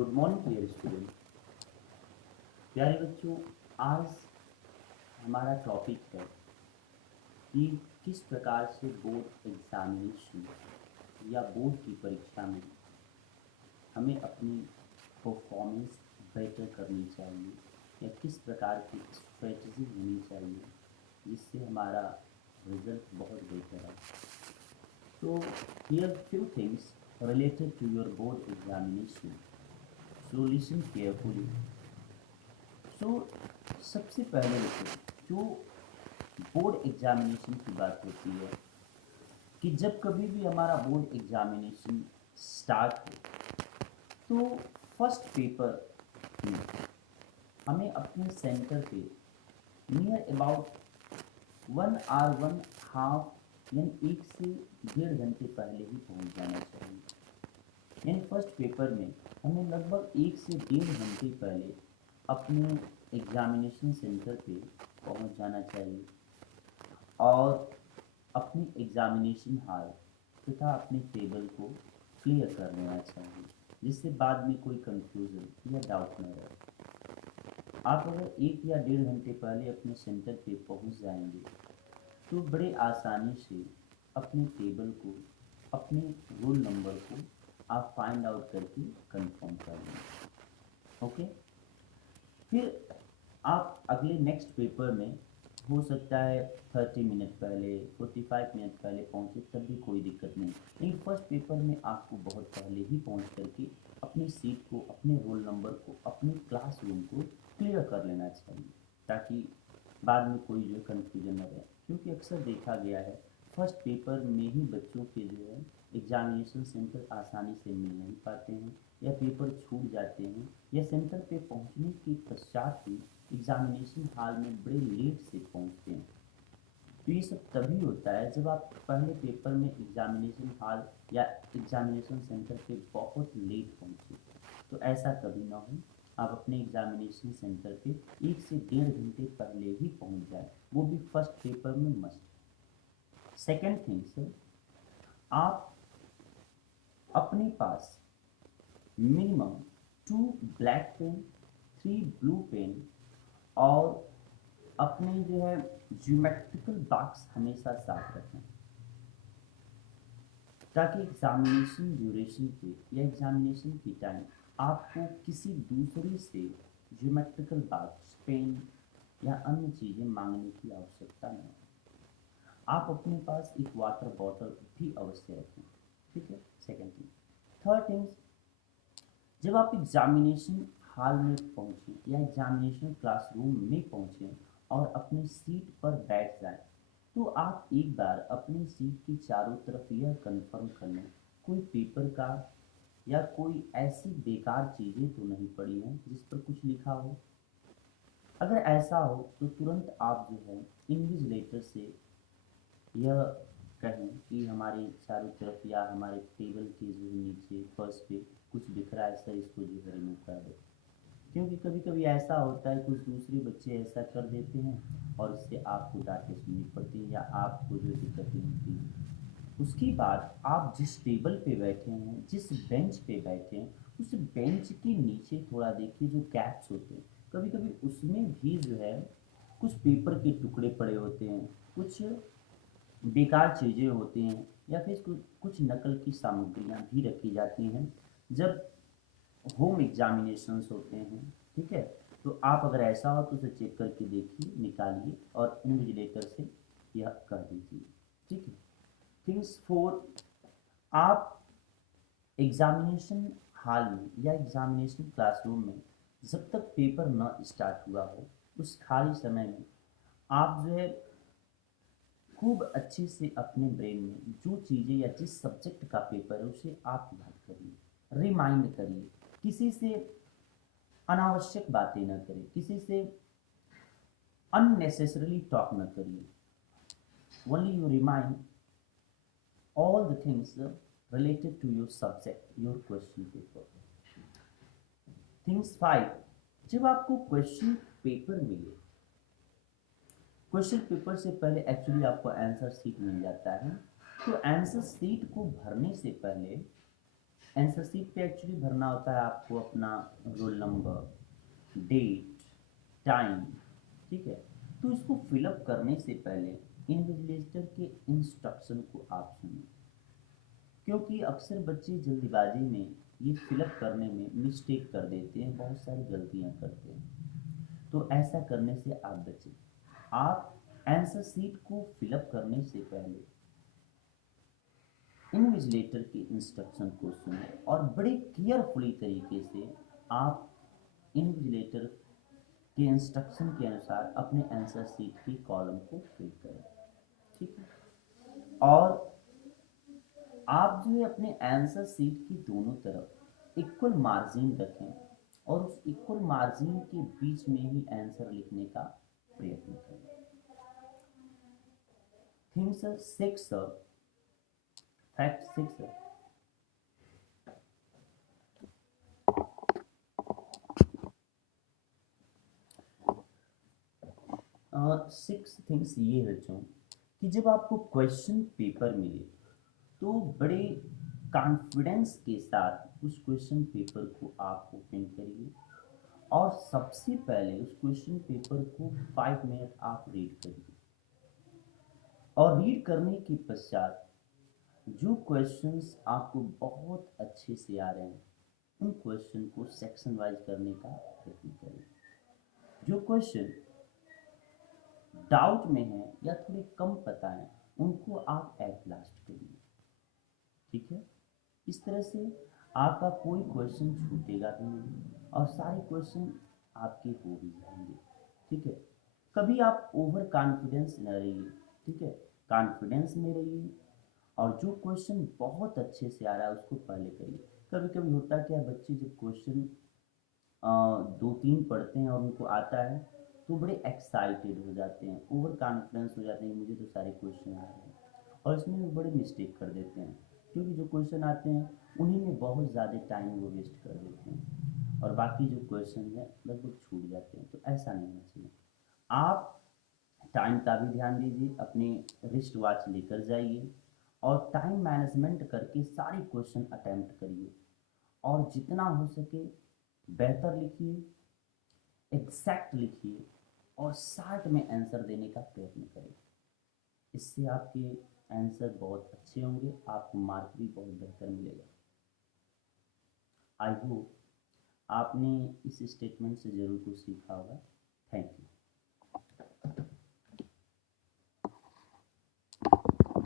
Good morning dear student. प्यारे बच्चों, आज हमारा टॉपिक है कि किस प्रकार से बोर्ड एग्जामिनेशन या बोर्ड की परीक्षा में हमें अपनी परफॉर्मेंस बेटर करनी चाहिए या किस प्रकार की स्ट्रेटजी होनी चाहिए जिससे हमारा रिजल्ट बहुत बेहतर है। तो here few things related to your board examination, so listen carefully. सो सबसे पहले देखो, जो बोर्ड एग्जामिनेशन की बात होती है कि जब कभी भी हमारा बोर्ड एग्जामिनेशन स्टार्ट हो तो फर्स्ट पेपर में हमें अपने सेंटर पे नियर अबाउट 1 आवर 1 हाफ यानी 1 से 1.5 घंटे पहले ही पहुंच जाना चाहिए। यानी फर्स्ट पेपर में हमें लगभग 1 से 1.5 घंटे पहले अपने एग्जामिनेशन सेंटर पे पहुंच जाना चाहिए और अपनी एग्जामिनेशन हॉल तथा अपने टेबल को क्लियर कर लेना चाहिए, जिससे बाद में कोई कंफ्यूजन या डाउट न रहे। आप अगर 1 या 1.5 घंटे पहले अपने सेंटर पे पहुंच जाएंगे तो बड़े आसानी से अपने टेबल को, अपने रोल नंबर को आप फाइंड आउट करके कंफर्म कर लेंगे। ओके, फिर आप अगले नेक्स्ट पेपर में हो सकता है 30 मिनट पहले, 45 मिनट पहले पहुंचे, तब भी कोई दिक्कत नहीं। लेकिन फर्स्ट पेपर में आपको बहुत पहले ही पहुंच करके अपनी सीट को, अपने रोल नंबर को, अपने क्लासरूम को क्लियर कर लेना चाहिए, ताकि बाद में कोई जो है कन्फ्यूजन न रहे। क्योंकि अक्सर देखा गया है फर्स्ट पेपर में ही बच्चों के जो है एग्जामिनेशन सेंटर आसानी से मिल नहीं पाते हैं या पेपर छूट जाते हैं या सेंटर पे पहुंचने के पश्चात भी एग्जामिनेशन हॉल में बड़े लेट से पहुंचते हैं। तो ये सब तभी होता है जब आप पहले पेपर में एग्जामिनेशन हॉल या एग्जामिनेशन सेंटर पे बहुत लेट पहुंचे। तो ऐसा कभी ना हो, आप अपने एग्जामिनेशन सेंटर पे 1 से 1.5 घंटे पहले ही पहुंच जाए, वो भी फर्स्ट पेपर में मस्ट। सेकेंड थिंग से आप अपने पास minimum 2 black pen, 3 blue pen और अपने जो है ज्योमेट्रिकल बॉक्स हमेशा साथ रखें, ताकि एग्जामिनेशन ड्यूरेशन पे या एग्जामिनेशन के टाइम आपको किसी दूसरे से ज्योमेट्रिकल बॉक्स, पेन या अन्य चीज़ें मांगने की आवश्यकता न हो। आप अपने पास एक वाटर बॉटल भी अवश्य रखें, ठीक है। Second thing. थर्ड थिंग, जब आप एग्जामिनेशन हॉल में पहुंचे या एग्जामिनेशन क्लासरूम में पहुंचे और अपनी सीट पर बैठ जाएं, तो आप एक बार अपनी सीट की चारों तरफ यह कंफर्म कर लें कोई पेपर का या कोई ऐसी बेकार चीज़ें तो नहीं पड़ी हैं जिस पर कुछ लिखा हो। अगर ऐसा हो तो तुरंत आप जो है इन्विजिलेटर से यह कहें कि हमारे चारों तरफ या हमारे टेबल के जो नीचे फर्श पे कुछ दिख रहा है सर, इसको जो है रिमूव कर दो। क्योंकि कभी कभी ऐसा होता है कुछ दूसरे बच्चे ऐसा कर देते हैं और इससे आपको डांटें सुननी पड़ती है या आपको जो दिक्कतें होती हैं। उसके बाद आप जिस टेबल पे बैठे हैं, जिस बेंच पे बैठे हैं, उस बेंच के नीचे थोड़ा देखिए जो गैप्स होते हैं, कभी कभी उसमें भी जो है कुछ पेपर के टुकड़े पड़े होते हैं, कुछ बेकार चीज़ें होती हैं या फिर कुछ नकल की सामग्रियाँ भी रखी जाती हैं जब होम एग्जामिनेशंस होते हैं, ठीक है। तो आप अगर ऐसा हो तो उसे चेक करके देखिए, निकालिए और इन्विजिलेटर से यह कर दीजिए, ठीक है। थिंग्स फोर, आप एग्जामिनेशन हॉल में या एग्जामिनेशन क्लासरूम में जब तक पेपर न स्टार्ट हुआ हो उस खाली समय में आप जो है खूब अच्छे से अपने ब्रेन में जो चीज़ें या जिस सब्जेक्ट का पेपर है उसे आप याद करिए, रिमाइंड करिए। किसी से अनावश्यक बातें न करें, किसी से unnecessarily टॉक न करिए। Only you remind all the things related to your subject, your question paper. Things 5, जब आपको क्वेश्चन पेपर मिले, क्वेश्चन पेपर से पहले एक्चुअली आपको आंसर शीट मिल जाता है, तो आंसर शीट को भरने से पहले आंसर शीट पे एक्चुअली भरना होता है आपको अपना रोल नंबर, डेट, टाइम, ठीक है। तो इसको फिलअप करने से पहले इन्विजिलेटर के इंस्ट्रक्शन को आप सुनिए, क्योंकि अक्सर बच्चे जल्दबाजी में ये फिलअप करने में मिस्टेक कर देते हैं, बहुत सारी गलतियां करते हैं। तो ऐसा करने से आप बचें। आप आंसर शीट को फिलअप करने से पहले इन्विजिलेटर के इंस्ट्रक्शन को सुने और बड़े केयरफुली तरीके से आप इन्विजिलेटर के इंस्ट्रक्शन के अनुसार अपने आंसर शीट की कॉलम को फिल करें, ठीक है। और आप जो है अपने आंसर शीट की दोनों तरफ इक्वल मार्जिन रखें और उस इक्वल मार्जिन के बीच में ही आंसर लिखने का प्रयत्न करें। थिंग्स 6, फैक्ट 6, सिक्स थिंग्स ये है बच्चों कि जब आपको क्वेश्चन पेपर मिले तो बड़े कॉन्फिडेंस के साथ उस क्वेश्चन पेपर को आप ओपन करिए और सबसे पहले उस क्वेश्चन पेपर को 5 मिनट आप रीड करिए। और रीड करने के पश्चात जो क्वेश्चंस आपको बहुत अच्छे से आ रहे हैं उन क्वेश्चन को सेक्शन वाइज करने का प्रयत्न करें। जो क्वेश्चन डाउट में है या थोड़े कम पता है उनको आप एट लास्ट करिए, ठीक है। इस तरह से आपका कोई क्वेश्चन छूटेगा भी नहीं और सारे क्वेश्चन आपके हो भी जाएंगे, ठीक है। कभी आप ओवर कॉन्फिडेंस न रहिए, ठीक है। कॉन्फिडेंस में रहिए और जो क्वेश्चन बहुत अच्छे से आ रहा है उसको पहले करिए। कभी कभी होता क्या है, बच्चे जब क्वेश्चन 2-3 पढ़ते हैं और उनको आता है तो बड़े एक्साइटेड हो जाते हैं, ओवर कॉन्फिडेंस हो जाते हैं, मुझे तो सारे क्वेश्चन आ रहे हैं और इसमें वो बड़े मिस्टेक कर देते हैं, क्योंकि जो क्वेश्चन आते हैं उन्हीं में बहुत ज़्यादा टाइम वो वेस्ट कर देते हैं और बाकी जो क्वेश्चन है लगभग छूट जाते हैं। तो ऐसा नहीं होना चाहिए। आप टाइम का भी ध्यान दीजिए, अपने रिस्ट वॉच लेकर जाइए और टाइम मैनेजमेंट करके सारे क्वेश्चन अटेम्प्ट करिए और जितना हो सके बेहतर लिखिए, एग्जैक्ट लिखिए और शार्ट में आंसर देने का प्रयत्न करें। इससे आपके आंसर बहुत अच्छे होंगे, आपको मार्क भी बहुत बेहतर मिलेगा। आई होप आपने इस स्टेटमेंट से ज़रूर कुछ सीखा होगा। Thank you.